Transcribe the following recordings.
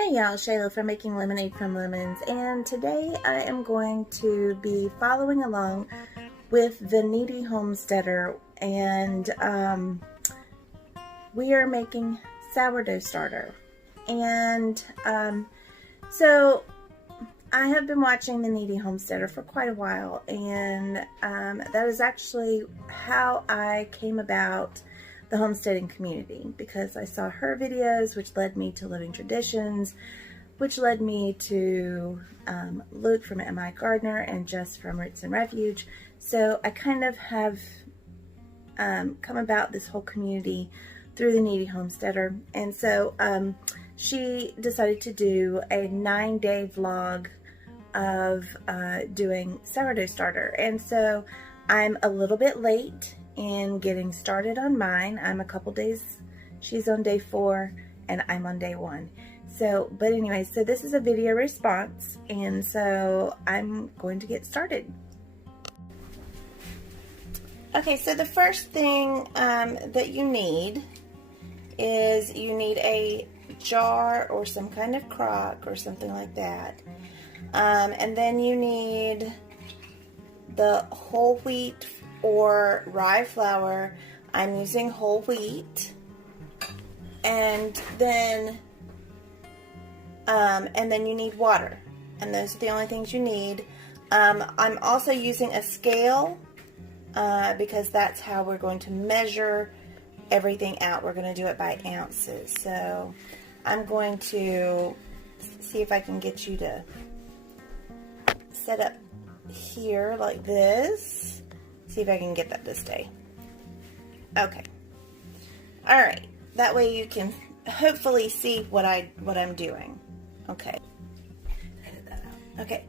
Hey y'all, Shayla from Making Lemonade from Lemons, and today I am going to be following along with the Kneady Homesteader, and we are making sourdough starter. And so I have been watching the Kneady Homesteader for quite a while, and that is actually how I came about the homesteading community, because I saw her videos, which led me to Living Traditions, which led me to Luke from Am I Gardener and Jess from Roots and Refuge. So I kind of have come about this whole community through the Kneady Homesteader. And so she decided to do a 9-day vlog of doing sourdough starter. And so I'm a little bit late in getting started on mine. I'm a couple days, she's on day 4 and I'm on day 1. So, but anyway, so this is a video response, and so I'm going to get started. Okay, so the first thing that you need is you need a jar or some kind of crock or something like that. And then you need the whole wheat or rye flour. I'm using whole wheat. And then you need water. And those are the only things you need. I'm also using a scale because that's how we're going to measure everything out. We're going to do it by ounces. So I'm going to see if I can get you to set up here like this. See if I can get that to stay. Okay. All right. That way you can hopefully see what I'm doing. Okay. Edit that out. Okay.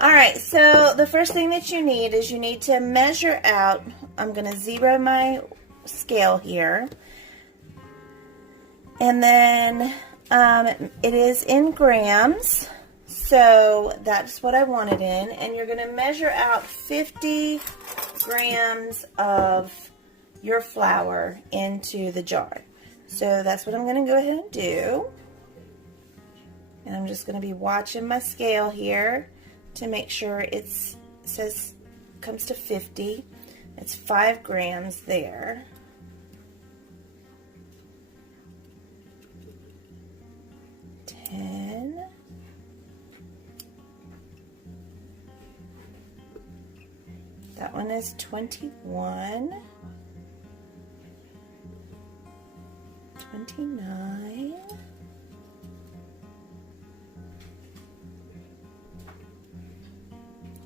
All right. So the first thing that you need is you need to measure out. I'm going to zero my scale here, and then it is in grams. So that's what I want it in, and you're going to measure out 50 grams of your flour into the jar. So that's what I'm going to go ahead and do. And I'm just going to be watching my scale here to make sure it says comes to 50. It's 5 grams there. That one is 21, 29,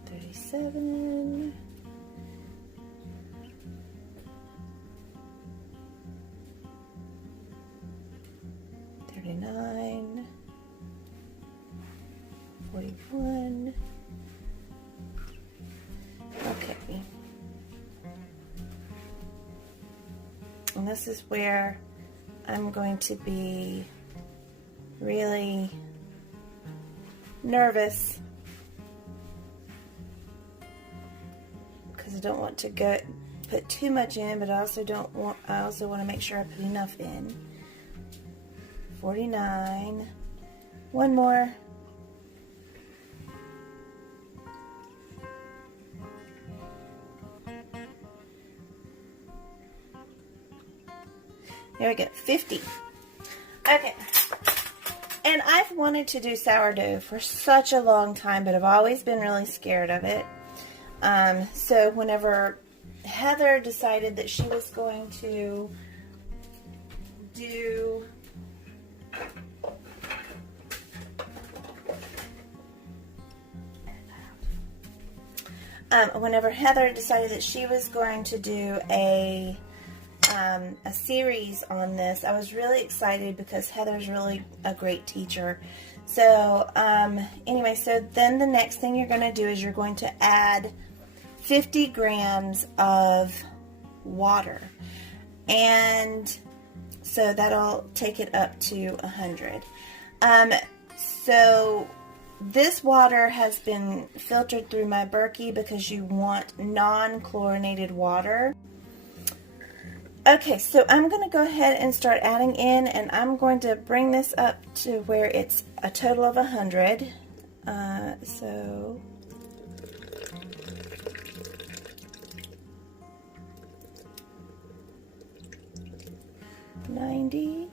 37, 39, 41. Okay. And this is where I'm going to be really nervous, because I don't want to put too much in, but I also want to make sure I put enough in. 49. One more. There we go, 50. Okay. And I've wanted to do sourdough for such a long time, but I've always been really scared of it. So whenever Heather decided that she was going to do a series on this, I was really excited because Heather's really a great teacher. So anyway, so then the next thing you're going to do is you're going to add 50 grams of water, and so that'll take it up to 100. So this water has been filtered through my Berkey because you want non-chlorinated water. Okay, so I'm going to go ahead and start adding in, and I'm going to bring this up to where it's a total of 100. So 90,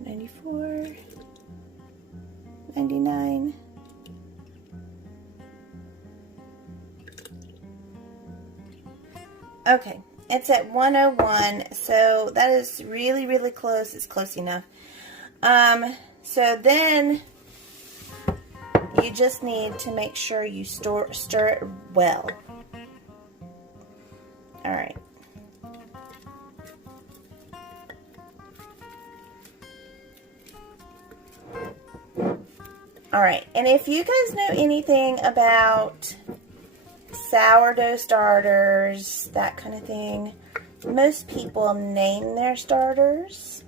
94, 99, okay, it's at 101, so that is really, really close. It's close enough. So then you just need to make sure you stir it well. All right. All right, and if you guys know anything about sourdough starters, that kind of thing, most people name their starters,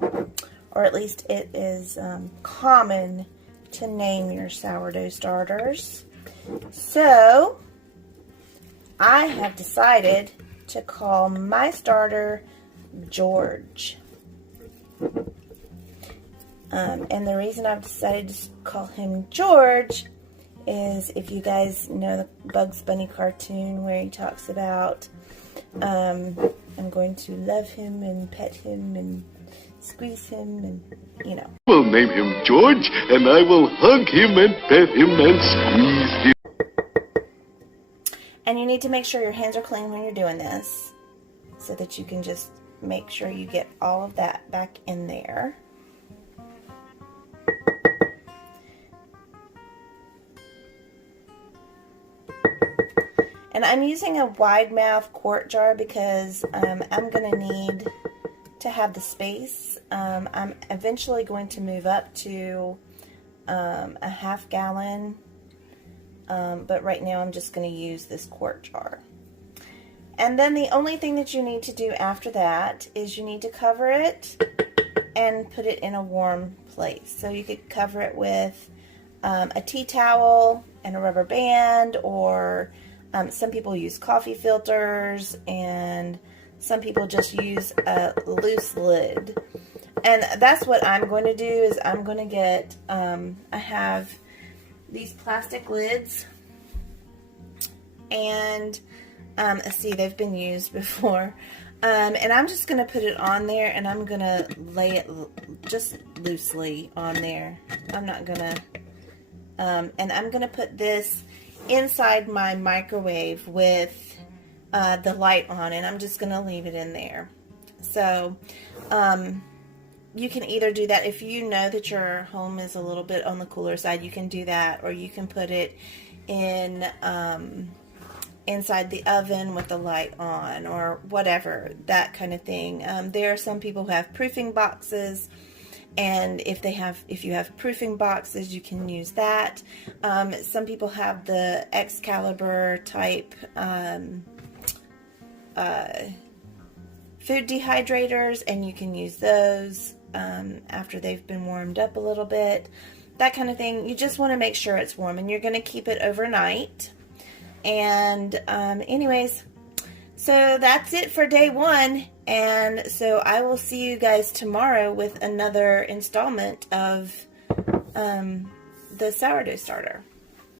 or at least it is common to name your sourdough starters. So I have decided to call my starter George. And the reason I've decided to call him George is, if you guys know the Bugs Bunny cartoon where he talks about, I'm going to love him and pet him and squeeze him, and you know. We'll name him George, and I will hug him and pet him and squeeze him. And you need to make sure your hands are clean when you're doing this, so that you can just make sure you get all of that back in there. And I'm using a wide mouth quart jar because I'm going to need to have the space. I'm eventually going to move up to a half gallon, but right now I'm just going to use this quart jar. And then the only thing that you need to do after that is you need to cover it and put it in a warm place. So you could cover it with a tea towel and a rubber band, or some people use coffee filters, and some people just use a loose lid. And that's what I'm going to do, is I'm going to get, I have these plastic lids, and see, they've been used before. And I'm just going to put it on there, and I'm going to lay it just loosely on there. I'm not going to, and I'm going to put this inside my microwave with the light on, and I'm just going to leave it in there. So you can either do that if you know that your home is a little bit on the cooler side. You can do that, or you can put it in inside the oven with the light on, or whatever, that kind of thing. There are some people who have proofing boxes, and if you have proofing boxes, you can use that. Some people have the Excalibur type food dehydrators, and you can use those after they've been warmed up a little bit, that kind of thing. You just want to make sure it's warm, and you're going to keep it overnight. And anyways, so that's it for day one. And so I will see you guys tomorrow with another installment of the sourdough starter.